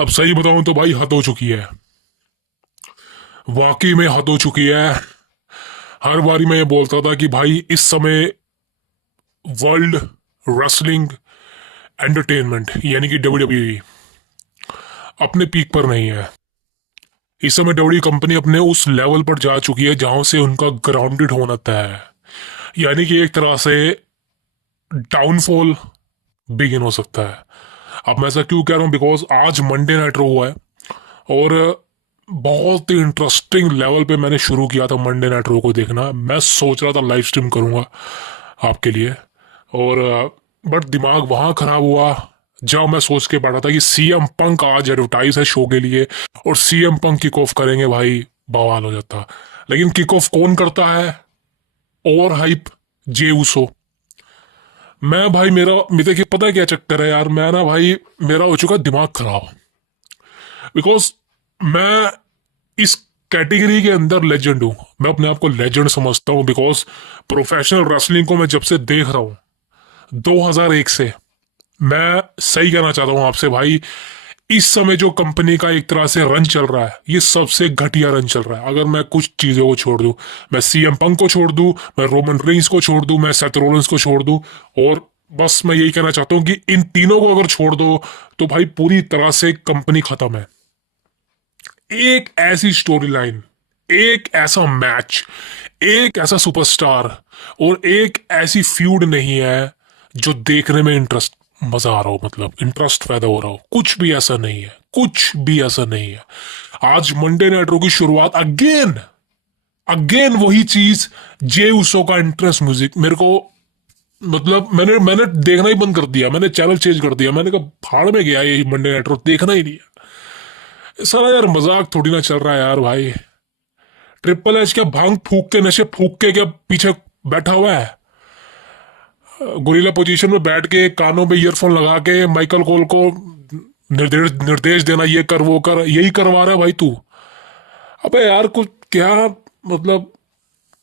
अब सही बताऊं तो भाई हद हो चुकी है। वाकई में हद हो चुकी है। हर बारी मैं ये बोलता था कि भाई इस समय वर्ल्ड रेसलिंग एंटरटेनमेंट यानी कि डब्ल्यूडब्ल्यूई अपने पीक पर नहीं है। इस समय डब्ल्यू कंपनी अपने उस लेवल पर जा चुकी है जहां से उनका ग्राउंडेड होना तय है। यानी कि एक तरह से डाउनफॉल बिगिन हो सकता है। अब मैं ऐसा क्यों कह रहा हूं, बिकॉज आज मंडे नाइट रो हुआ है और बहुत ही इंटरेस्टिंग लेवल पे मैंने शुरू किया था मंडे नाइट रो को देखना। मैं सोच रहा था लाइव स्ट्रीम करूंगा आपके लिए, और बट दिमाग वहां खराब हुआ जब मैं सोच के बैठा था कि सीएम पंक आज एडवर्टाइज है शो के लिए और सीएम पंक किक ऑफ करेंगे। भाई बवाल हो जाता। लेकिन किक ऑफ कौन करता है? ओवर हाइप जे उसो। मैं भाई मेरा देखिए पता है क्या चक्कर है यार, मैं ना भाई मेरा हो चुका दिमाग खराब, बिकॉज मैं इस कैटेगरी के अंदर लेजेंड हूं। मैं अपने आप को लेजेंड समझता हूं बिकॉज प्रोफेशनल रेसलिंग को मैं जब से देख रहा हूं 2001 से, मैं सही कहना चाहता हूं आपसे भाई, इस समय जो कंपनी का एक तरह से रन चल रहा है ये सबसे घटिया रन चल रहा है। अगर मैं कुछ चीजों को छोड़ दूं, मैं सीएम पंक को छोड़ दूं, मैं रोमन रेंस को छोड़ दूं, मैं सेथ रोलिंस को छोड़ दूं, और बस मैं यही कहना चाहता हूं कि इन तीनों को अगर छोड़ दो तो भाई पूरी तरह से कंपनी खत्म है। एक ऐसी स्टोरी लाइन, एक ऐसा मैच, एक ऐसा सुपरस्टार और एक ऐसी फ्यूड नहीं है जो देखने में इंटरेस्ट मजा आ रहा हो, मतलब इंटरेस्ट पैदा हो रहा हो। कुछ भी ऐसा नहीं है, कुछ भी ऐसा नहीं है। आज मंडे नाइट रो की शुरुआत अगेन अगेन वही चीज, जे उसो का इंटरेस्ट म्यूजिक मेरे को, मतलब मैंने मैंने देखना ही बंद कर दिया। मैंने चैनल चेंज कर दिया। मैंने कहा भाड़ में गया ये मंडे नाइट रो, देखना ही नहीं है सारा। यार मजाक थोड़ी ना चल रहा है यार भाई। ट्रिपल एच क्या भांग फूक के नशे फूक के क्या पीछे बैठा हुआ है? गोरिल्ला पोजीशन में बैठ के कानों में ईयरफोन लगा के माइकल कोल को निर्देश निर्देश देना, ये कर वो कर, यही करवा रहा है भाई तू। अबे यार कुछ क्या, मतलब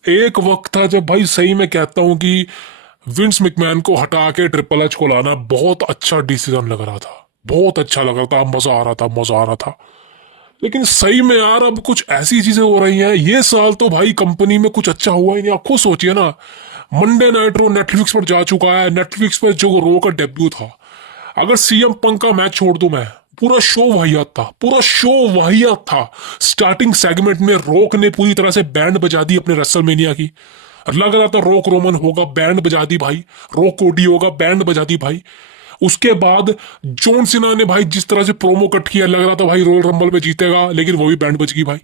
एक वक्त था जब भाई सही में कहता हूं कि विंस मैकमैन को हटा के ट्रिपल एच को लाना बहुत अच्छा डिसीजन लग रहा था, बहुत अच्छा लग रहा था, मजा आ रहा था, मजा आ रहा था। लेकिन सही में यार अब कुछ ऐसी चीजें हो रही हैं ये साल तो भाई कंपनी में कुछ अच्छा हुआ ही नहीं। आप खुद सोचिए ना, मंडे नाइट रो नेटफ्लिक्स पर जा चुका है। नेटफ्लिक्स पर जो रो का डेब्यू था, अगर सीएम पंक का मैच छोड़ दूं मैं, पूरा शो वाहियात था, पूरा शो वाहियात था। स्टार्टिंग सेगमेंट में रॉक ने पूरी तरह से बैंड बजा दी अपने रेसलमेनिया की। लग रहा था रॉक रोमन होगा, बैंड बजा दी भाई। रॉक कोडी होगा, बैंड बजा दी भाई। उसके बाद जॉन सिना ने भाई जिस तरह से प्रोमो कट किया, लग रहा था भाई रॉयल रंबल में जीतेगा, लेकिन वो भी बैंड बज गई भाई।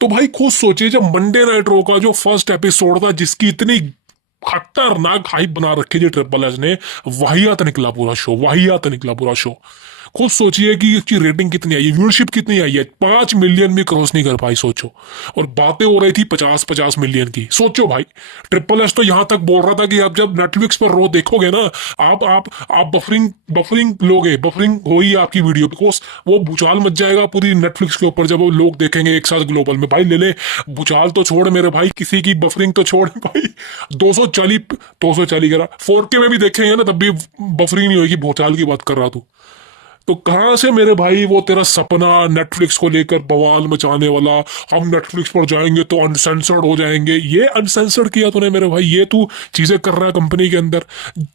तो भाई खुद सोचिए, जब मंडे नाइट रो का जो फर्स्ट एपिसोड था जिसकी इतनी खतरनाक हाइप बना रखी थी ट्रिपल एच ने, वाहियात निकला पूरा शो, वाहियात निकला पूरा शो। खुद सोचिए कि इसकी रेटिंग कितनी आई है, व्यूअरशिप कितनी आई है। 5 मिलियन भी क्रॉस नहीं कर पाई, सोचो। और बातें हो रही थी 50-50 मिलियन की, सोचो भाई। ट्रिपल एच तो यहां तक बोल रहा था कि आप जब नेटफ्लिक्स पर रो देखोगे ना, आप बफरिंग बफरिंग लोगे, बफरिंग होगी आपकी वीडियो, बिकॉज वो भूचाल मच जाएगा पूरी नेटफ्लिक्स के ऊपर जब वो लोग देखेंगे एक साथ ग्लोबल में। भाई ले ले, भूचाल तो छोड़ मेरे भाई, किसी की बफरिंग तो छोड़ भाई। 240 करा 4K में भी देखेंगे ना तब भी बफरिंग नहीं होगी। भूचाल की बात कर रहा तू, तो कहां से मेरे भाई वो तेरा सपना नेटफ्लिक्स को लेकर बवाल मचाने वाला, हम नेटफ्लिक्स पर जाएंगे तो अनसेंसर्ड हो जाएंगे, ये अनसेंसर्ड किया तूने मेरे भाई। ये तू चीजें कर रहा है कंपनी के अंदर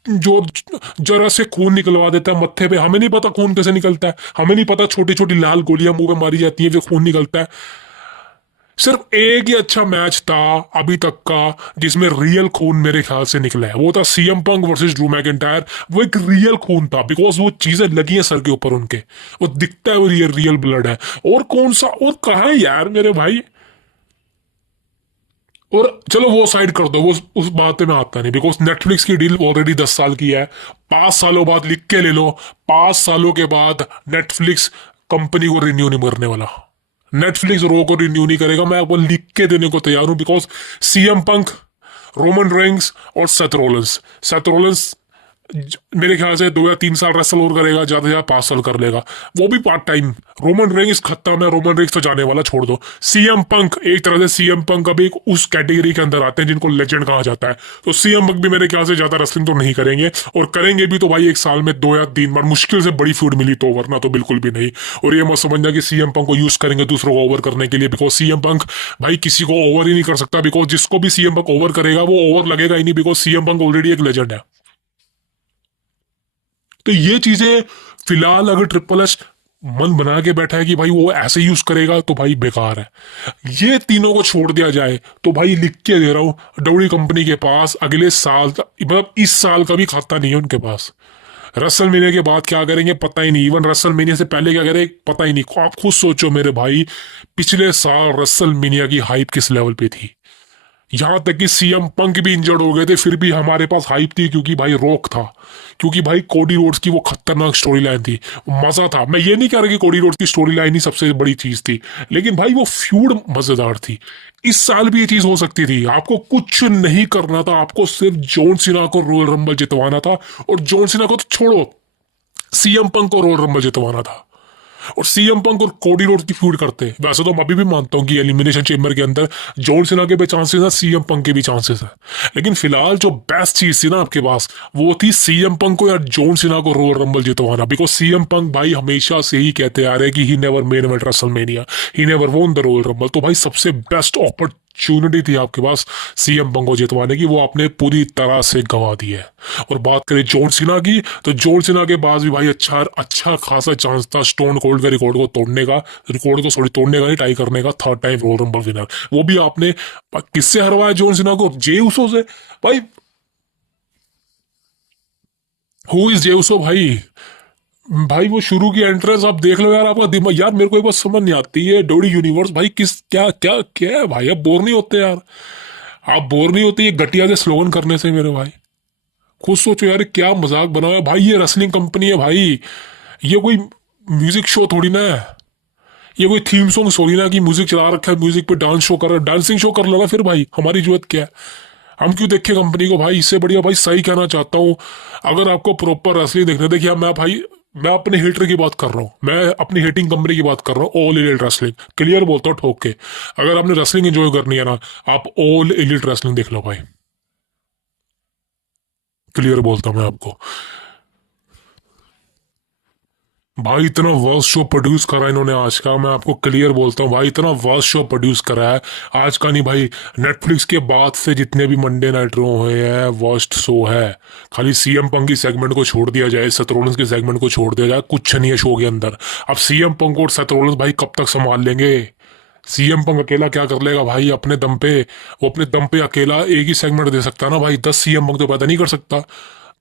जो जरा से खून निकलवा देता है मत्थे पे। हमें नहीं पता खून कैसे निकलता है, हमें नहीं पता छोटी छोटी लाल गोलियां मुंह पे मारी जाती है जो खून निकलता है। सिर्फ एक ही अच्छा मैच था अभी तक का जिसमें रियल खून मेरे ख्याल से निकला है, वो था CM Punk versus Drew McIntyre. वो एक रियल खून था, बिकॉज वो चीजें लगी हैं सर के ऊपर उनके, वो दिखता है, वो रियल ब्लड है। और कौन सा और कहा है यार मेरे भाई। और चलो वो साइड कर दो, वो उस बात पे मैं आता नहीं, बिकॉज नेटफ्लिक्स की डील ऑलरेडी 10 साल की है। 5 सालों बाद लिख के ले लो, 5 सालों के बाद नेटफ्लिक्स कंपनी को रिन्यू नहीं करने वाला। नेटफ्लिक्स रो को रिन्यू नहीं करेगा, मैं आपको लिख के देने को तैयार हूं। Because CM punk, Roman Reigns और सेथ रोलिंस मेरे ख्याल से 2 या 3 साल रेसल और करेगा, ज्यादा से ज्यादा 5 साल कर लेगा, वो भी पार्ट टाइम। रोमन रेंस खत्म है, रोमन रेंस तो जाने वाला, छोड़ दो। सीएम पंक, एक तरह से सीएम पंक अभी उस कैटेगरी के अंदर आते हैं जिनको लेजेंड कहा जाता है। तो सीएम पंक भी मेरे ख्याल से ज्यादा रेसलिंग तो नहीं करेंगे, और करेंगे भी तो भाई एक साल में 2 या 3 बार मुश्किल से बड़ी फीड मिली तो, वरना तो बिल्कुल भी नहीं। और ये मत समझना कि सीएम पंक को यूज करेंगे दूसरों को ओवर करने के लिए, बिकॉज सीएम पंक भाई किसी को ओवर ही नहीं कर सकता, बिकॉज जिसको भी सीएम पंक ओवर करेगा वो ओवर लगेगा ही नहीं, बिकॉज सीएम पंक ऑलरेडी एक लेजेंड है। तो ये चीजें फिलहाल अगर ट्रिपल एच मन बना के बैठा है कि भाई वो ऐसे यूज करेगा तो भाई बेकार है। ये तीनों को छोड़ दिया जाए तो भाई लिख के दे रहा हूं, डब्ल्यू कंपनी के पास अगले साल मतलब इस साल का भी खाता नहीं है उनके पास। रसल मीनिया के बाद क्या करेंगे पता ही नहीं, इवन रसल मीनिया से पहले क्या करें पता ही नहीं। आप खुद सोचो मेरे भाई, पिछले साल रसल मीनिया की हाइप किस लेवल पे थी, यहां तक कि सीएम पंक भी इंजर्ड हो गए थे, फिर भी हमारे पास हाइप थी, क्योंकि भाई रॉक था, क्योंकि भाई कोडी रोड्स की वो खतरनाक स्टोरी लाइन थी, मजा था। मैं ये नहीं कह रहा कि कोडी रोड्स की स्टोरी लाइन ही सबसे बड़ी चीज थी, लेकिन भाई वो फ्यूड मजेदार थी। इस साल भी ये चीज हो सकती थी, आपको कुछ नहीं करना था, आपको सिर्फ जॉन सीना को रॉयल रंबल जितवाना था, और जॉन सीना को तो छोड़ो, सीएम पंक को रॉयल रंबल जितवाना था। और सीएम पंक और कोडी रोड्स की फ्यूड करते हैं। वैसे तो मैं अभी भी मानता हूं कि एलिमिनेशन चेम्बर के अंदर जॉन सीना के भी चांसेस है, सीएम पंक के भी चांसेस है, लेकिन फिलहाल जो बेस्ट चीज थी ना आपके पास वो थी सीएम पंक को या जॉन सीना को रॉयल रंबल जितवाना। बिकॉज सीएम पंक भाई हमेशा से ही कहते आ रहे हैं कि he never main event WrestleMania, he never won the Royal Rumble. तो भाई सबसे बेस्ट अपॉर्चुनिटी थी आपके पास सीएम पंक को जितवाने की, वो आपने पूरी तरह से गंवा दी है। और बात करें जॉन सीना की, तो जॉन सीना के पास भी भाई अच्छा अच्छा खासा चांस था स्टोन कोल्ड के रिकॉर्ड को तोड़ने का, रिकॉर्ड को सॉरी तोड़ने का नहीं, टाई करने का, 3rd time royal rumble winner. वो भी आपने किससे हरवाया जॉन सीना को? जे उसो से। भाई हु इज जे उसो भाई? भाई वो शुरू की एंट्रेंस आप देख लो यार, आपका दिमाग यार, मेरे को एक बात समझ नहीं आती है, डोडी यूनिवर्स भाई किस क्या क्या क्या है भाई? अब बोर नहीं होते यार? आप बोर नहीं होते ये घटिया से स्लोगन करने से मेरे भाई? खुद सोचो यार क्या मजाक बना हुआ है भाई, ये रेसलिंग कंपनी है भाई, ये कोई म्यूजिक शो थोड़ी ना है, ये कोई थीम सॉन्ग थोड़ी ना कि म्यूजिक चला रखा है, म्यूजिक पे डांस शो कर रहा है, डांसिंग शो कर लेना फिर भाई, हमारी जरूरत क्या है? हम क्यों देखें कंपनी को भाई? इससे बढ़िया भाई सही कहना चाहता हूँ, अगर आपको प्रॉपर रेसलिंग देखना, देखिए मैं भाई मैं अपने हेटर की बात कर रहा हूँ, मैं अपनी हेटिंग कंपनी की बात कर रहा हूँ, ऑल एलिट रेसलिंग, क्लियर बोलता हूँ ठोक के। अगर आपने रेसलिंग एंजॉय करनी है ना, आप ऑल एलिट रेसलिंग देख लो भाई, क्लियर बोलता हूँ मैं आपको। भाई इतना वर्स्ट शो प्रोड्यूस करा इन्होंने आज का, मैं आपको क्लियर बोलता हूँ भाई, इतना वर्स्ट शो प्रोड्यूस करा है आज का, नहीं भाई नेटफ्लिक्स के बाद से जितने भी मंडे नाइट रो हुए हैं वर्स्ट शो है। खाली सीएम पंक की सेगमेंट को छोड़ दिया जाए, सेथ रॉलिंस के सेगमेंट को छोड़ दिया जाए, कुछ नहीं है शो के अंदर। अब सीएम पंक और सेथ रॉलिंस भाई कब तक संभाल लेंगे? सीएम पंक अकेला क्या कर लेगा भाई अपने दम पे? वो अपने दम पे अकेला एक ही सेगमेंट दे सकता ना भाई, 10 सीएम पंक तो पैदा नहीं कर सकता।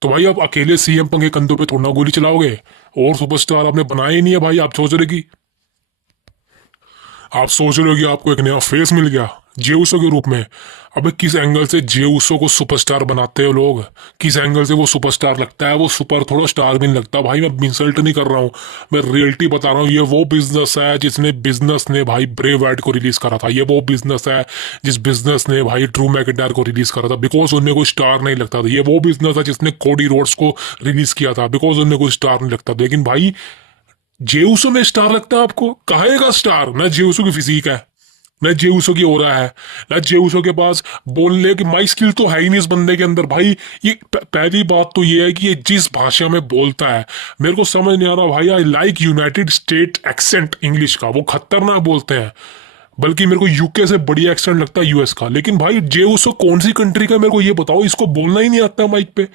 तो भाई आप अकेले सीएम पंख के कंधों पे थोड़ा गोली चलाओगे? और सुपरस्टार आपने बनाया ही नहीं है भाई, आप सोच रहे कि आप सोच रहे हो कि आपको एक नया फेस मिल गया जेउसो के रूप में। अबे किस एंगल से जेउसो को सुपरस्टार बनाते हो लोग? किस एंगल से वो सुपरस्टार लगता है? वो सुपर थोड़ा स्टार भी नहीं लगता भाई, मैं इंसल्ट नहीं कर रहा हूँ, मैं रियलिटी बता रहा हूँ। ये वो बिजनेस है जिसने बिजनेस ने भाई ब्रेव वाइट को रिलीज करा था, ये वो बिजनेस है जिस बिजनेस ने भाई ड्रू मैकिंटायर को रिलीज करा था, बिकॉज उनमें कोई स्टार नहीं लगता था। ये वो बिजनेस है जिसने कोडी रोड्स को रिलीज किया था, बिकॉज उनमें कोई स्टार नहीं लगता था। लेकिन भाई जेउसो में स्टार लगता है आपको? कहे का स्टार? ना जेउसो की फिजिक है, न जेउसो की ओरा है, न जेउसो के पास बोलने की माई स्किल तो है ही नहीं इस बंदे के अंदर भाई। ये पहली बात तो ये है कि ये जिस भाषा में बोलता है मेरे को समझ नहीं आ रहा भाई। I like United state accent English का, वो खतरनाक बोलते हैं, बल्कि मेरे को यूके से बढ़िया एक्सेंट लगता है यूएस का। लेकिन भाई जेउसो कौन सी कंट्री का मेरे को ये बताओ, इसको बोलना ही नहीं आता माइक पे।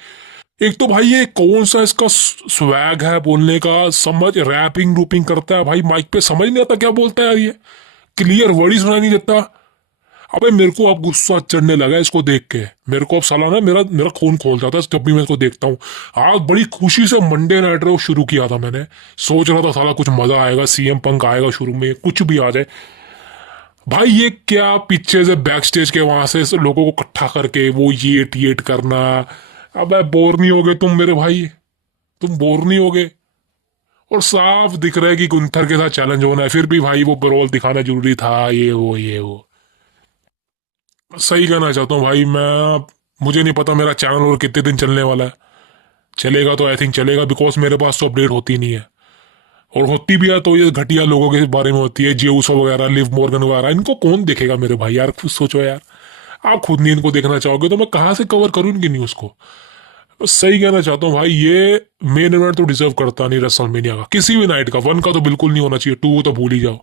एक तो भाई ये कौन सा इसका स्वैग है बोलने का, समझ रैपिंग रूपिंग करता है भाई माइक पे, समझ नहीं आता क्या बोलता है यार ये, क्लियर वर्ड ही सुनाई नहीं देता। अबे मेरे को अब गुस्सा चढ़ने लगा इसको देख के, मेरे को अब साला ना मेरा मेरा खून खोल जाता है जब भी मैं इसको देखता हूँ। आज बड़ी खुशी से मंडे नाइट रो शुरू किया था मैंने, सोच रहा था साला कुछ मजा आएगा, सीएम पंक आएगा शुरू में, कुछ भी आ जाए। भाई ये क्या पीछे से बैक स्टेज के वहां से लोगों को इकट्ठा करके वो ये करना। अब बोर नहीं होगे तुम मेरे भाई? तुम बोर नहीं होगे? और साफ दिख रहा है कि गुंथर के साथ चैलेंज होना है, फिर भी भाई वो बरोल दिखाना जरूरी था, ये वो। सही कहना चाहता हूँ भाई मैं, मुझे नहीं पता मेरा चैनल और कितने दिन चलने वाला है। चलेगा तो आई थिंक चलेगा, बिकॉज मेरे पास तो अपडेट होती नहीं है, और होती भी है तो ये घटिया लोगों के बारे में होती है, जेउसो वगैरह, लिव मॉर्गन वगैरह। इनको कौन देखेगा मेरे भाई यार, खुद सोचो यार। आप खुद नहीं इनको देखना चाहोगे तो मैं कहाँ से कवर करूँ इनकी न्यूज़ को। बस सही कहना चाहता हूँ भाई, ये मेन इवेंट तो डिजर्व करता नहीं रेसलमेनिया का, किसी भी नाइट का। 1 का तो बिल्कुल नहीं होना चाहिए, 2 तो भूल ही जाओ,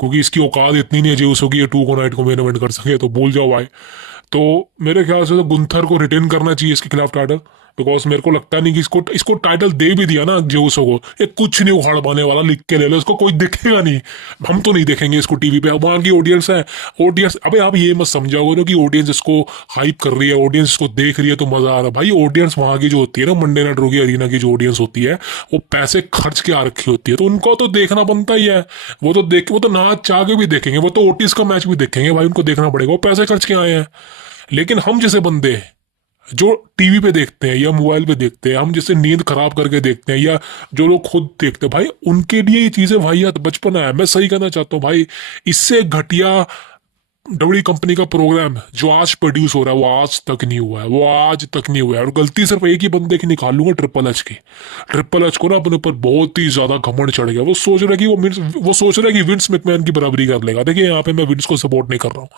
क्योंकि इसकी औकात इतनी नहीं है जेउसो की ये 2 को नाइट को मेन इवेंट कर सके, तो भूल जाओ भाई। तो मेरे ख्याल से तो गुंथर को रिटेन करना चाहिए इसके खिलाफ टाइटल, बिकॉज मेरे को लगता नहीं कि इसको इसको टाइटल दे भी दिया ना जेउसो को, ये कुछ नहीं उखाड़ पाने वाला, लिख के ले लो, इसको कोई देखेगा नहीं। हम तो नहीं देखेंगे इसको टीवी पे, वहां की ऑडियंस है। ऑडियंस, अबे आप ये मत समझाओ ना कि ऑडियंस इसको हाइप कर रही है, ऑडियंस इसको देख रही है तो मजा आ रहा है। भाई ऑडियंस वहां की जो होती है ना, मंडे नाइट रॉ की अरीना की जो ऑडियंस होती है, वो पैसे खर्च के आ रखी होती है, तो उनको तो देखना बनता ही है। वो तो नाच चाह के भी देखेंगे, वो तो ओटीज का मैच भी देखेंगे भाई, उनको देखना पड़ेगा, वो पैसे खर्च के आए हैं। लेकिन हम जैसे बंदे जो टीवी पे देखते हैं या मोबाइल पे देखते हैं, हम जैसे नींद खराब करके देखते हैं, या जो लोग खुद देखते हैं, भाई उनके लिए ये चीजें वाहियात बचपना है। मैं सही कहना चाहता हूँ भाई, इससे घटिया डबड़ी कंपनी का प्रोग्राम जो आज प्रोड्यूस हो रहा है वो आज तक नहीं हुआ है, वो आज तक नहीं हुआ है। और गलती सिर्फ एक ही बंदे की निकाल लूंगा, ट्रिपल एच की। ट्रिपल एच को ना अपने ऊपर बहुत ही ज्यादा घमंड चढ़ गया, वो सोच रहा है कि विंस मैकमैन की बराबरी कर लेगा। देखिए यहाँ पे मैं विंस को सपोर्ट नहीं कर रहा हूँ,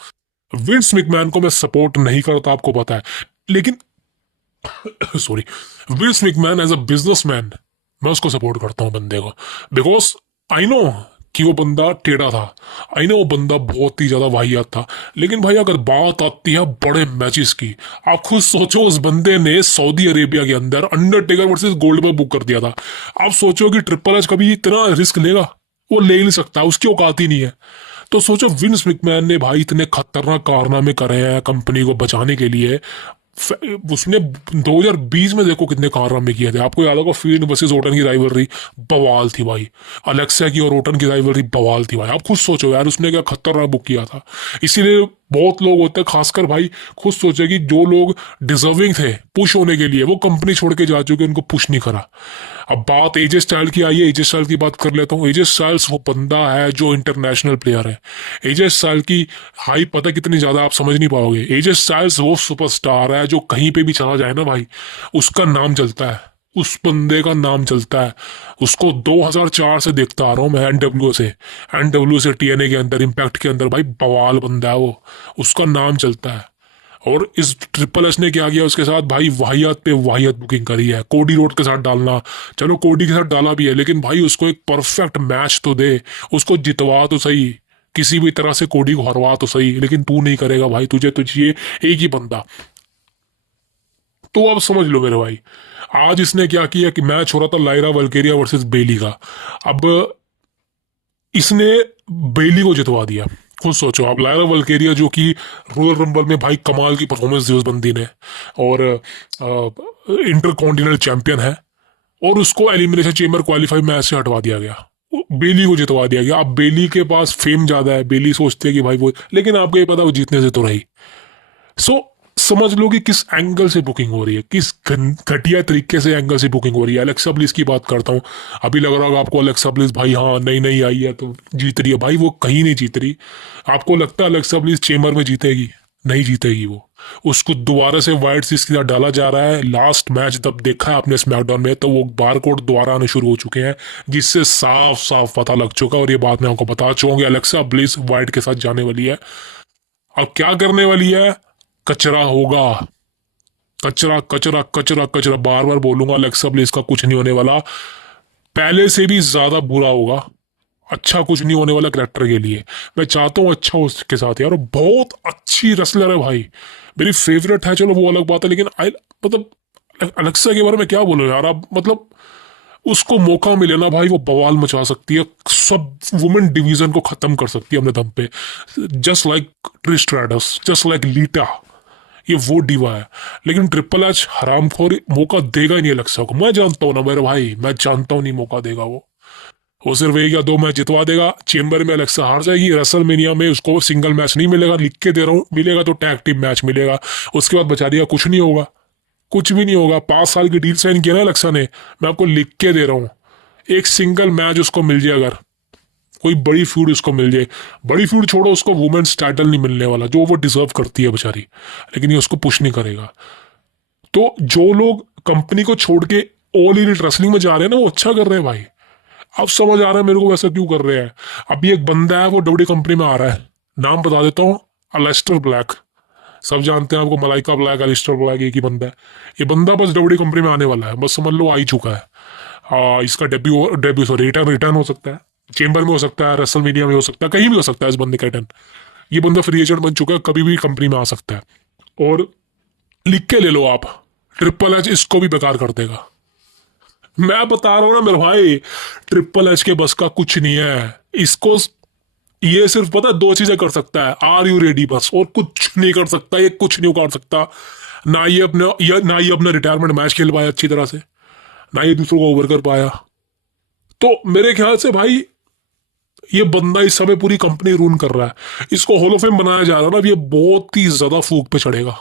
विंस मैकमैन को मैं सपोर्ट नहीं करता, आपको पता है, लेकिन sorry, Vince McMahon as a businessman मैं उसको सपोर्ट करता हूँ बंदे को, बिकॉज आई नो कि वो बंदा टेढ़ा था, आई नो वो बंदा बहुत ही ज्यादा वाहियात था। लेकिन भाई अगर बात आती है बड़े मैचेस की, आप खुद सोचो, उस बंदे ने सऊदी अरेबिया के अंदर अंडरटेकर वर्सेस गोल्डबर्ग बुक कर दिया था। आप सोचो कि ट्रिपल एच कभी इतना रिस्क लेगा, वो ले ही नहीं सकता, उसकी औकात ही नहीं है। तो सोचो विंस मैकमैन ने भाई इतने खतरनाक कारनामे करे हैं कंपनी को बचाने के लिए। उसने 2020 में देखो कितने कारनामे किए थे, आपको याद होगा, फील्ड वर्सेस ओटन की राइवलरी बवाल थी भाई, अलेक्सा की और ओटन की राइवलरी बवाल थी भाई। आप खुद सोचो यार उसने क्या खतरनाक बुक किया था। इसीलिए बहुत लोग होते हैं, खासकर भाई खुद सोचे कि जो लोग डिजर्विंग थे पुश होने के लिए, वो कंपनी छोड़ के जा चुके, उनको पुश नहीं करा। अब बात एजे स्टाइल की आई है, एजे स्टाइल की बात कर लेता हूँ। एजे स्टाइल्स वो बंदा है जो इंटरनेशनल प्लेयर है। एजे स्टाइल की हाइप पता कितनी ज्यादा, आप समझ नहीं पाओगे। एजे स्टाइल्स वो सुपरस्टार है जो कहीं पे भी चला जाए ना भाई, उसका नाम चलता है, उस बंदे का नाम चलता है। उसको 2004 से देखता आ रहा हूँ मैं, एनडब्ल्यू से टीएनए के अंदर, इम्पैक्ट के अंदर, भाई बवाल बंदा है वो, उसका नाम चलता है। और इस ट्रिपल एच ने क्या किया उसके साथ भाई, वाहियात पे वाहियात बुकिंग करी है। कोडी रोड के साथ डालना, चलो कोडी के साथ डाला भी है, लेकिन भाई उसको एक परफेक्ट मैच तो दे, उसको जितवा तो सही, किसी भी तरह से कोडी को हरवा तो सही। लेकिन तू नहीं करेगा भाई, तुझे तो चाहिए एक ही बंदा। तो अब समझ लो मेरे भाई, आज इसने क्या किया कि मैच हो रहा था लाइरा वल्केरिया वर्सेस बेली का, अब इसने बेली को जितवा दिया। खुद सोचो आप, लायरा वल्केरिया जो कि रॉयल रंबल में भाई कमाल की परफॉर्मेंस दी उस बंदी ने, और इंटर कॉन्टिनेंटल चैंपियन है, और उसको एलिमिनेशन चेंबर क्वालिफाई मैच से हटवा दिया गया, बेली को जितवा दिया गया। अब बेली के पास फेम ज्यादा है, बेली सोचते है कि भाई वो, लेकिन आपको ये पता वो जीतने से तो रही। सो समझ लो कि किस एंगल से बुकिंग हो रही है, किस घटिया तरीके से एंगल से बुकिंग हो रही है। अलेक्सा ब्लिस की बात करता हूँ, अभी लग रहा होगा आपको अलेक्सा ब्लिस भाई हाँ नई नई आई है तो जीत रही है, भाई वो कहीं नहीं जीत रही। आपको लगता है अलेक्सा ब्लिस चेंबर में जीतेगी? नहीं जीतेगी वो। उसको दोबारा से वाइट सीज के साथ डाला जा रहा है। लास्ट मैच जब देखा है आपने स्मैकडाउन में, तो वो बार कोड दोबारा आने शुरू हो चुके हैं, जिससे साफ साफ पता लग चुका, और ये बात मैं आपको बता चुका हूँ कि अलेक्सा ब्लिस वाइट के साथ जाने वाली है। अब क्या करने वाली है? कचरा होगा, कचरा कचरा कचरा कचरा, बार बार बोलूंगा, अलेक्सा ब्लिस का कुछ नहीं होने वाला, पहले से भी ज्यादा बुरा होगा, अच्छा कुछ नहीं होने वाला कैरेक्टर के लिए। मैं चाहता हूँ अच्छा उसके साथ यार, बहुत अच्छी रेसलर है भाई, मेरी फेवरेट है, चलो वो अलग बात है, लेकिन आई मतलब अलेक्सा के बारे में क्या बोलो यार आप, मतलब उसको मौका मिले ना भाई, वो बवाल मचा सकती है, सब वुमेन डिवीजन को खत्म कर सकती है अपने दम पे, just like Trish stratus, just like लीटा, ये वो डिवा है। लेकिन ट्रिपल एच हरामखोर मौका देगा ही नहीं अलेक्सा को, मैं जानता हूँ ना मेरे भाई, मैं जानता हूँ नहीं मौका देगा वो सिर्फ एक या दो मैच जितवा देगा, चेंबर में अलेक्सा हार जाएगी, रेसलमेनिया में उसको सिंगल मैच नहीं मिलेगा, लिख के दे रहा हूँ, मिलेगा तो टैग टीम मैच मिलेगा, उसके बाद बचा दिया कुछ नहीं होगा, कुछ भी नहीं होगा। 5 साल की डील साइन किया ना अलेक्सा ने, मैं आपको लिख के दे रहा हूँ, एक सिंगल मैच उसको मिल जाए, अगर कोई बड़ी फ्यूड उसको मिल जाए, बड़ी फ्यूड छोड़ो, उसको वुमेन्स टाइटल नहीं मिलने वाला जो वो डिजर्व करती है बेचारी, लेकिन ये उसको पुश नहीं करेगा। तो जो लोग कंपनी को छोड़ के ऑल इन रेसलिंग में जा रहे हैं ना, वो अच्छा कर रहे हैं भाई। अब समझ आ रहा है मेरे को वैसा क्यों कर रहे हैं। अभी एक बंदा है वो डब्ल्यू कंपनी में आ रहा है, नाम बता देता हूँ, अलेस्टर ब्लैक। सब जानते हैं आपको, मलाइका ब्लैक, अलिस्टर ब्लैक एक ही बंदा है। ये बंदा बस डब्ल्यू कंपनी में आने वाला है, बस समझ लो आ ही चुका है। इसका debut debut sorry return return हो सकता है, चेंबर में हो सकता है, रेसलमेनिया में हो सकता है, कहीं भी हो सकता है इस बंदे का रिटर्न। ये बंदा फ्री एजेंट बन चुका है, कभी भी कंपनी में आ सकता है। और लिख के ले लो आप, ट्रिपल एच इसको भी बेकार कर देगा। मैं बता रहा हूँ ना मेरे भाई, ट्रिपल एच के बस का कुछ नहीं है। इसको ये सिर्फ पता है दो चीजें कर सकता है, आर यू रेडी, बस, और कुछ नहीं कर सकता। ये कुछ नहीं उखाड़ सकता। ना ये अपना रिटायरमेंट मैच खेल पाया अच्छी तरह से, ना ये दूसरों को ओवर कर पाया। तो मेरे ख्याल से भाई ये बंदा इस समय पूरी कंपनी रून कर रहा है। इसको हॉल ऑफ फेम बनाया जा रहा है ना, अब ये बहुत ही ज्यादा फूक पे चढ़ेगा,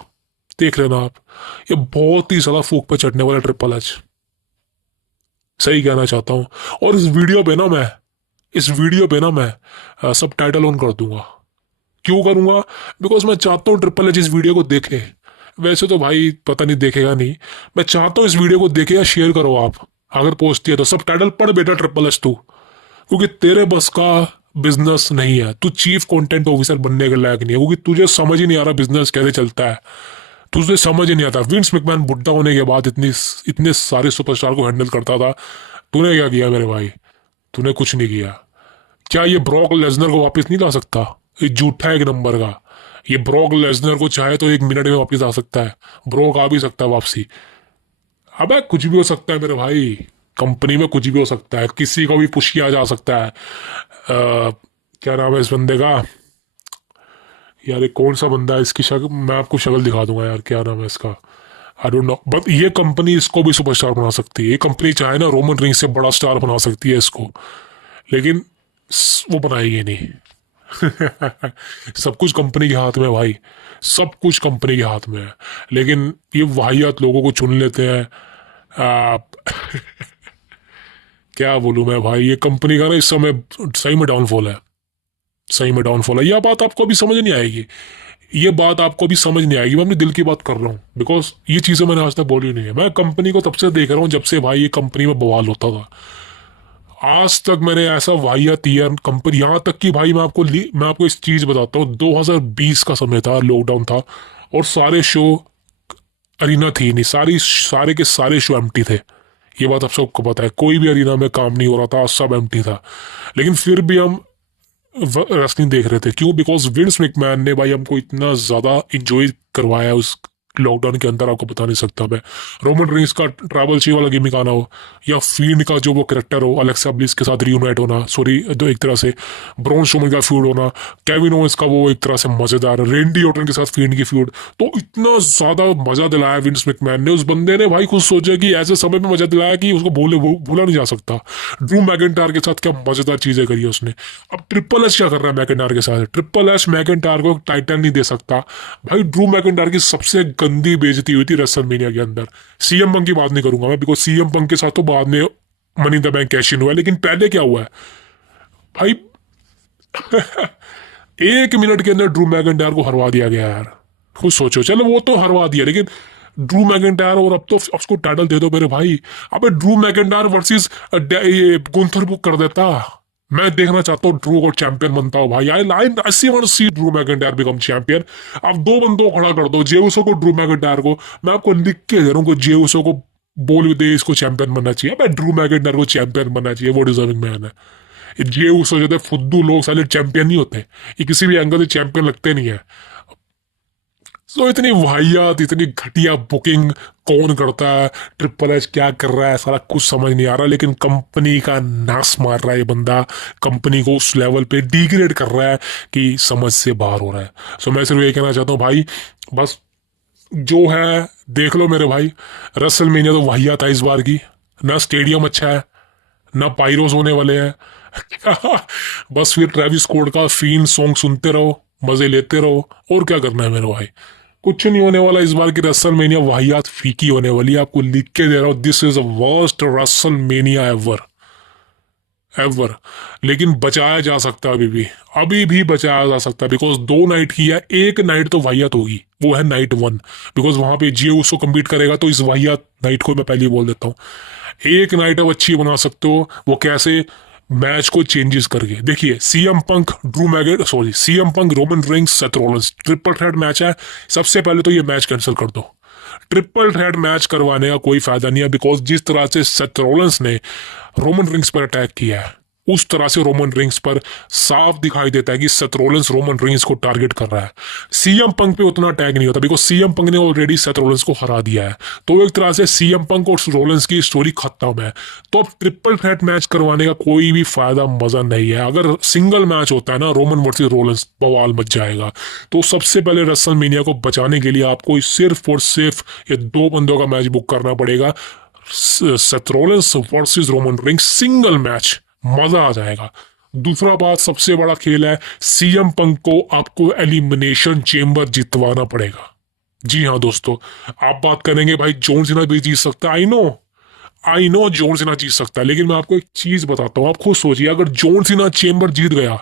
देख लेना आप। ये बहुत ही ज्यादा फूक पे चढ़ने वाला ट्रिपल एच, सही कहना चाहता हूँ। और इस वीडियो पे ना मैं सब टाइटल ऑन कर दूंगा। क्यों करूंगा? बिकॉज मैं चाहता हूँ ट्रिपल एच इस वीडियो को देखे। वैसे तो भाई पता नहीं देखेगा नहीं, मैं चाहता हूँ इस वीडियो को देखे या शेयर करो आप, अगर पोस्ट दिया तो सब टाइटल पढ़ बेटा ट्रिपल एच तू, क्योंकि तेरे बस का बिजनेस नहीं है। तू चीफ कंटेंट ऑफिसर बनने के लायक नहीं है, क्योंकि तुझे समझ ही नहीं आ रहा बिजनेस कैसे चलता है। तुझे समझ ही नहीं आता। विंस मैकमैन बुढ़ा होने के बाद इतने सारे सुपरस्टार को हैंडल करता था, तूने क्या किया मेरे भाई? तूने कुछ नहीं किया। क्या ये ब्रॉक लेसनर को वापस नहीं ला सकता? ये झूठा एक नंबर का। ये ब्रॉक लेसनर को चाहे तो 1 मिनट में वापस आ सकता है, ब्रॉक आ भी सकता है वापसी। अबे कुछ भी हो सकता है मेरे भाई, कंपनी में कुछ भी हो सकता है, किसी को भी पुश किया जा सकता है। क्या नाम है इस बंदे का यार? ये कौन सा बंदा है? इसकी शक्ल मैं आपको शक्ल दिखा दूंगा यार, क्या नाम है इसका, आई डोंट नो। बट ये कंपनी इसको भी सुपरस्टार बना सकती है। ये कंपनी चाहे ना रोमन रिंग्स से बड़ा स्टार बना सकती है इसको, लेकिन वो बनाएगी नहीं। सब कुछ कंपनी के हाथ में है भाई, सब कुछ कंपनी के हाथ में है। लेकिन ये वाहियात लोगों को चुन लेते हैं। आ, क्या बोलूं मैं भाई, ये कंपनी का ना इस समय सही में डाउनफॉल है, सही में डाउनफॉल है। यह बात आपको अभी समझ नहीं आएगी, ये बात आपको अभी समझ नहीं आएगी। मैं अपने दिल की बात कर रहा हूँ, बिकॉज ये चीजें मैंने आज तक बोली नहीं है। मैं कंपनी को तब से देख रहा हूँ जब से भाई ये कंपनी में बवाल होता था। आज तक मैंने ऐसा वाहियात ईयर कंपनी, यहाँ तक कि भाई मैं आपको इस चीज बताता हूँ, 2020 का समय था, लॉकडाउन था, और सारे शो, अरीना थी नहीं, सारे के सारे शो एम्प्टी थे। ये बात आप सबको पता है, कोई भी अरीना में काम नहीं हो रहा था, सब एम्प्टी था। लेकिन फिर भी हम रेसलिंग देख रहे थे। क्यों? बिकॉज विंस मैकमैन ने भाई हमको इतना ज्यादा इंजॉय करवाया उस लॉकडाउन के अंदर, आपको बता नहीं सकता मैं। रोमन रेंस का ट्रैवल ची वाला गिमिक आना हो, या फील्ड का जो वो करेक्टर हो, अलेक्सा ब्लिस के साथ रियूनाइट होना, सॉरी तो एक तरह से ब्रॉन स्ट्रोमन का फ्यूड होना, केविन ओवेंस का वो एक तरह से मजेदार, रेंडी ऑर्टन के साथ फील्ड की फ्यूड, तो इतना ज्यादा मजा दिलाया विंस मैकमैन ने। उस बंदे ने भाई खुद सोचा कि ऐसे समय में मजा दिलाया कि उसको भूला नहीं जा सकता। ड्रू मैकेंटायर के साथ क्या मजेदार चीजें करी है उसने। अब ट्रिपल एच क्या कर रहा है मैकेंटायर के साथ? ट्रिपल एच मैकेंटायर को टाइटल नहीं दे सकता भाई। ड्रू मैकेंटायर की सबसे गंदी बेइज्जती हुई थी रेसलमेनिया के अंदर। सीएम पंक की बात नहीं करूंगा मैं, बिकॉज सीएम पंक के साथ तो बाद में money in the bank cash in हुआ है, लेकिन पहले क्या हुआ है भाई? 1 मिनट के अंदर ड्रू मैकेंटायर को हरवा दिया गया यार। खुद सोचो, चलो वो तो हरवा दिया, लेकिन ड्रू मैकेंटायर, और अब तो उसको टाइटल दे दो मेरे भाई। अबे ड्रू मैकेंटायर वर्सेस ये गुंथर बुक कर देता। मैं देखना चाहता हूँ ड्रू को चैंपियन बनता हो भाई। I I see want to see Drew McIntyre become champion. आप दो बंदों को खड़ा कर दो, जेउसो को, ड्रू मैकेंटायर को। मैं आपको लिख के दे रहा हूँ, जेउसो को बोल दे इसको चैंपियन बनना चाहिए। अबे ड्रू मैकेंटायर को चैंपियन बनना चाहिए, वो डिजर्विंग मैन है। जेउसो जो थे फुद्दू लोग, साले चैंपियन नहीं होते, ये किसी भी एंगल से चैंपियन लगते नहीं है। तो इतनी वाहियात, इतनी घटिया बुकिंग कौन करता है? ट्रिपल एच क्या कर रहा है सारा कुछ समझ नहीं आ रहा, लेकिन कंपनी का नाश मार रहा है ये बंदा। कंपनी को उस लेवल पे डिग्रेड कर रहा है कि समझ से बाहर हो रहा है। सो मैं सिर्फ ये कहना चाहता हूँ भाई, बस जो है देख लो मेरे भाई। रेसलमेनिया तो वाहियात है इस बार की, ना स्टेडियम अच्छा है, ना पायरोस होने वाले हैं। बस फिर ट्रेविस स्कॉट का फीन सॉन्ग सुनते रहो, मजे लेते रहो, और क्या करना है मेरे भाई। कुछ नहीं होने वाला इस बार की रेसलमेनिया, वाहियात फीकी होने वाली है। आपको लिख के दे रहा हूं, this is the worst WrestleMania ever, ever. लेकिन बचाया जा सकता है अभी भी बचाया जा सकता है, बिकॉज 2 नाइट की है, एक नाइट तो वाहियात होगी, वो है नाइट 1। बिकॉज वहां पे जियो उसको कम्पीट करेगा, तो इस वाहियात नाइट को मैं पहले ही बोल देता हूँ, एक नाइट अब अच्छी बना सकते हो। वो कैसे? मैच को चेंजेस करके। देखिए, CM Punk CM Punk, Roman rings, Seth Rollins, triple threat match है। सबसे पहले तो ये मैच कैंसिल कर दो। ट्रिपल थ्रेट मैच करवाने का कोई फायदा नहीं है, बिकॉज जिस तरह से सेथ रॉलिंस ने रोमन रिंग्स पर अटैक किया है, उस तरह से रोमन रिंग्स पर साफ दिखाई देता है कि सेथ रॉलिंस रोमन रिंग्स को टारगेट कर रहा है। सीएम पंक पे उतना अटैक नहीं होता, बिकॉज सीएम पंक ने ऑलरेडी सेथ रॉलिंस को हरा दिया है। तो एक तरह से सीएम पंक और रॉलिंस की स्टोरी खत्म है। तो अब ट्रिपल थ्रेट मैच करवाने का कोई भी फायदा मजा नहीं है। अगर सिंगल मैच होता है ना, रोमन वर्सेस रॉलिंस, बवाल मच जाएगा। तो सबसे पहले रेसलमेनिया को बचाने के लिए आपको सिर्फ और सिर्फ ये 2 बंदों का मैच बुक करना पड़ेगा। Seth Rollins versus Roman rings, single match, मजा आ जाएगा। दूसरा बात, सबसे बड़ा खेल है, सीएम पंक को आपको एलिमिनेशन चेंबर जितवाना पड़ेगा। जी हाँ दोस्तों, आप बात करेंगे भाई जॉन सीना भी जीत सकता है। आई नो जॉन सीना जीत सकता है, लेकिन मैं आपको एक चीज बताता हूँ। आप खुद सोचिए, अगर जॉन सीना चेंबर जीत गया,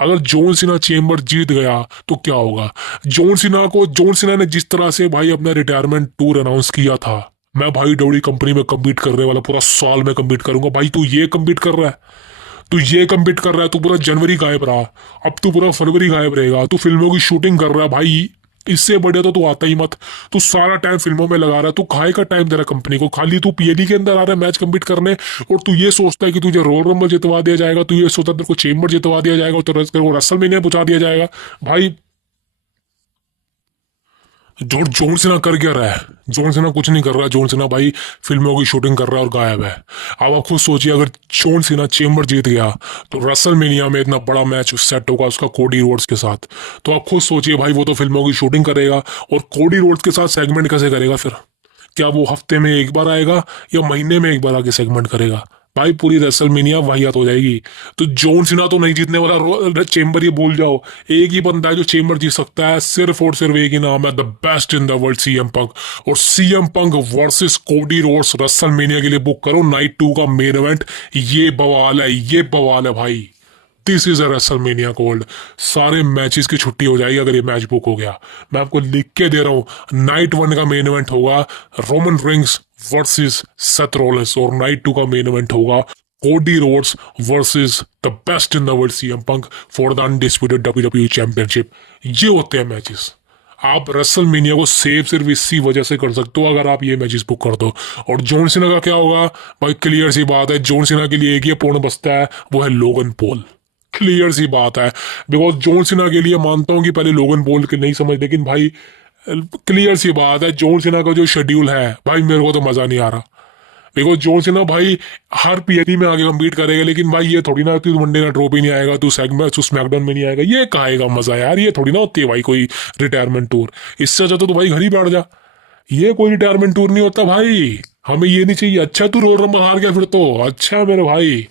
अगर जॉन सीना चेंबर जीत गया तो क्या होगा? जॉन सीना ने जिस तरह से भाई अपना रिटायरमेंट टूर अनाउंस किया था, मैं भाई डब्ल्यू कंपनी में कम्पीट करने वाला, पूरा साल में कम्पीट करूंगा। भाई तू ये कम्पीट कर रहा है, तू पूरा जनवरी गायब रहा, अब तू पूरा फरवरी गायब रहेगा, तू फिल्मों की शूटिंग कर रहा है भाई। इससे बढ़िया तो तू आता ही मत। तू सारा टाइम फिल्मों में लगा रहा है, तू खाए का टाइम दे रहा है कंपनी को, खाली तू पीएलई के अंदर आ रहा है मैच कम्पीट करने, और तू ये सोचता है कि तुझे रॉयल रंबल जितवा दिया जाएगा, तू ये सोचता है तेरे को चेंबर जितवा दिया जाएगा, तो रेसलमेनिया पहुंचा दिया जाएगा। भाई जॉन सीना कर क्या रहा है? जॉन सीना कुछ नहीं कर रहा है। जॉन सीना भाई फिल्मों की शूटिंग कर रहा है और गायब है। अब आप खुद सोचिए, अगर जॉन सीना चेंबर जीत गया तो रेसलमेनिया में इतना बड़ा मैच सेट होगा उसका कोडी रोड्स के साथ। तो आप खुद सोचिए भाई, वो तो फिल्मों की शूटिंग करेगा, और कोडी रोड्स के साथ सेगमेंट कैसे करेगा फिर? क्या वो हफ्ते में एक बार आएगा या महीने में एक बार आके सेगमेंट करेगा? भाई पूरी रेसलमेनिया वाहियात हो जाएगी। तो जॉन सीना तो नहीं जीतने वाला चेंबर, ये भूल जाओ। एक ही बंदा है जो चेंबर जीत सकता है, सिर्फ और सिर्फ एक ही नाम है, the best in the world, CM Punk. और CM Punk versus Cody Rhodes WrestleMania के लिए बुक करो नाइट 2 का मेन इवेंट। ये बवाल है, ये बवाल है भाई। This is a WrestleMania gold. सारे मैचेस की छुट्टी हो जाएगी अगर ये मैच बुक हो गया। मैं आपको लिख के दे रहा हूं, नाइट 1 का मेन इवेंट होगा Roman rings versus Seth Rollins, और नाइट 2 का मेन इवेंट होगा Cody Rhodes versus the best in the world, CM punk, for the undisputed WWE championship. ये होते हैं मैचेस। आप रेसलमेनिया को सेव सिर्फ इसी वजह से कर सकते हो अगर आप ये मैचेस बुक कर दो। और जॉन सीना का क्या होगा? भाई क्लियर सी बात है, जॉन सीना के लिए एक ही पूर्ण बचता है, वो है लोगन पॉल। क्लियर सी बात है, बिकॉज जॉन सीना के लिए मानता हूं कि पहले लोगन पॉल के नहीं समझ, लेकिन भाई क्लियर सी बात है, जॉन सीना का जो शेड्यूल है भाई, मेरे को तो मजा नहीं आ रहा। बिकॉज जॉन सीना भाई हर पीएलई में आगे कम्पीट करेगा, लेकिन भाई ये थोड़ी ना तू वनडे ना ट्रॉफी नहीं आएगा, तू स्मैकडाउन में नहीं आएगा, ये कहाएगा मजा यार? ये थोड़ी ना होती है भाई कोई रिटायरमेंट टूर। इससे अच्छा तो तू भाई घर ही बैठ जा। ये कोई रिटायरमेंट टूर नहीं होता भाई, हमें ये नहीं चाहिए। अच्छा तू रोल रंबल हार गया फिर तो अच्छा मेरे भाई,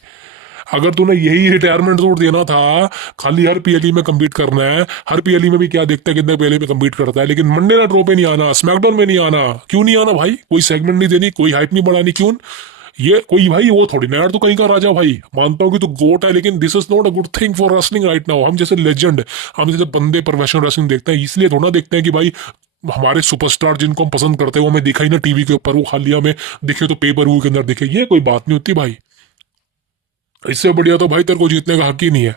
अगर तूने यही रिटायरमेंट टूर देना था, खाली हर पीएलई में कम्पीट करना है, हर पीएलई में भी क्या देखता है कितने पीएलई में कम्पीट करता है, लेकिन मंडे नाइट रॉ पे नहीं आना, स्मैकडाउन में नहीं आना। क्यों नहीं आना भाई? कोई सेगमेंट नहीं देनी, कोई हाइप नहीं बढ़ानी, क्यों? ये कोई भाई वो थोड़ी ना यार, तो कहीं का राजा भाई। मानता हूँ कि तू गोट है, लेकिन this is not a good thing for wrestling right now. हम जैसे लेजेंड, हम जैसे बंदे प्रोफेशनल रेसलिंग देखते हैं, इसलिए थोड़ा देखते हैं कि भाई हमारे सुपरस्टार जिनको हम पसंद करते हैं वो हमें दिखा ही ना टीवी के ऊपर, वो खाली हमें दिखे तो पेपर व्यू के अंदर दिखे। ये कोई बात नहीं होती भाई, इससे बढ़िया तो भाई तेरे को जीतने का हक ही नहीं है।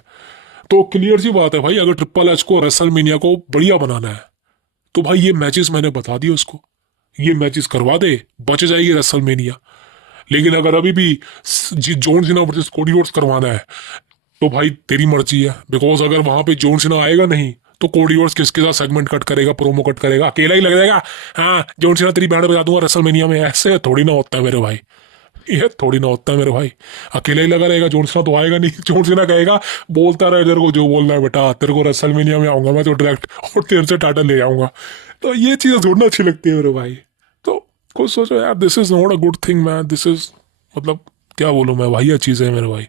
तो क्लियर सी बात है भाई, अगर ट्रिपल एच को रेसलमेनिया को बढ़िया बनाना है तो भाई ये मैचेस मैंने बता दिए उसको, ये मैचेस करवा दे, बच जाएगी रेसलमेनिया। लेकिन अगर अभी भी John Cena versus Cody roads करवाना है तो भाई तेरी मर्जी है, बिकॉज अगर वहां पे जॉन सीना आएगा नहीं तो कोडी रोड्स किसके साथ सेगमेंट कट करेगा, प्रोमो कट करेगा? अकेला ही लग जाएगा, हाँ जॉन सीना तेरी बैंड बजा दूंगा रेसलमेनिया में। ऐसे थोड़ी ना होता है मेरे भाई, ये थोड़ी ना होता है मेरे भाई। अकेला ही लगा रहेगा, जॉन सीना तो आएगा नहीं। जॉन सीना कहेगा बोलता रहे तेरे को जो बोलना है बेटा, तेरे को रेसलमेनिया में आऊंगा मैं तो डायरेक्ट, और तेरे से टाइटल ले जाऊंगा। तो ये चीजें थोड़ी अच्छी लगती है मेरे भाई। तो कुछ सोचो यार, this is not a good thing man, this is मतलब क्या बोलूँ मैं, वही चीज़ें है मेरे भाई।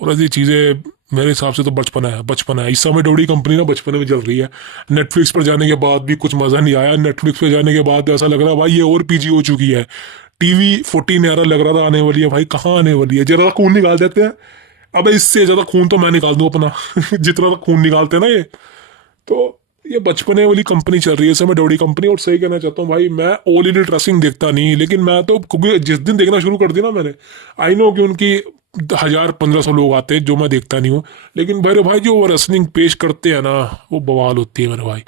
और ऐसी चीज़ें मेरे हिसाब से तो बचपना है। इस समय डोडी कंपनी ना बचपने में चल रही है। नेटफ्लिक्स पर जाने के बाद भी कुछ मज़ा नहीं आया, नेटफ्लिक्स पर जाने के बाद ऐसा लग रहा है भाई ये और पीजी हो चुकी है। टीवी 14 era लग रहा था आने वाली है, भाई कहाँ आने वाली है? जरा खून निकाल देते हैं, अब इससे ज्यादा खून तो मैं निकाल दूं अपना जितना तो खून निकालते हैं ना ये। तो ये बचपने वाली कंपनी चल रही है इस समय, डोडी कंपनी। और सही कहना चाहता हूँ भाई, मैं ऑल इंडिया रेसलिंग देखता नहीं, लेकिन मैं तो क्योंकि जिस दिन देखना शुरू कर दिया ना मैंने, आई नो कि उनकी 1000-1500 लोग आते हैं जो मैं देखता नहीं हूँ, लेकिन मेरे भाई जो वो रेसलिंग पेश करते हैं ना, वो बवाल होती है मेरे भाई।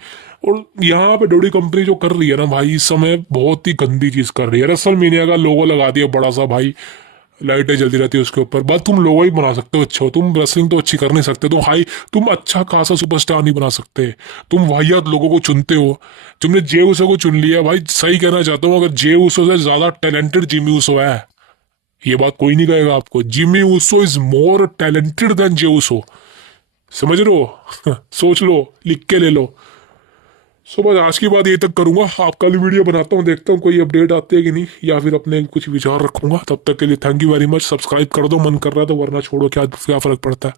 और यहाँ पे डोडी कंपनी जो कर रही है ना भाई, इस समय बहुत ही गंदी चीज कर रही है। रेसल मीनिया का लोगो लगा दिया बड़ा सा भाई, लाइटें जलती रहती है उसके ऊपर। बस तुम लोगो ही बना सकते हो अच्छा, तुम रेसलिंग तो अच्छी कर नहीं सकते, तुम अच्छा खासा सुपरस्टार नहीं बना सकते। तुम वाहियात लोगों को चुनते हो। तुमने जे उसो को चुन लिया भाई। सही कहना चाहता हूँ, अगर जे उसो से ज्यादा टैलेंटेड जिमी उसो है, ये बात कोई नहीं कहेगा आपको, Jimmy Uso is more talented than Jey Uso. समझ रहे हो सोच लो, लिख के ले लो। सो बस आज की बात यही तक करूंगा। आप कल वीडियो बनाता हूँ, देखता हूँ कोई अपडेट आती है कि नहीं, या फिर अपने कुछ विचार रखूंगा। तब तक के लिए thank you very much. Subscribe कर दो, मन कर रहा है तो, वरना छोड़ो, क्या क्या फर्क पड़ता है।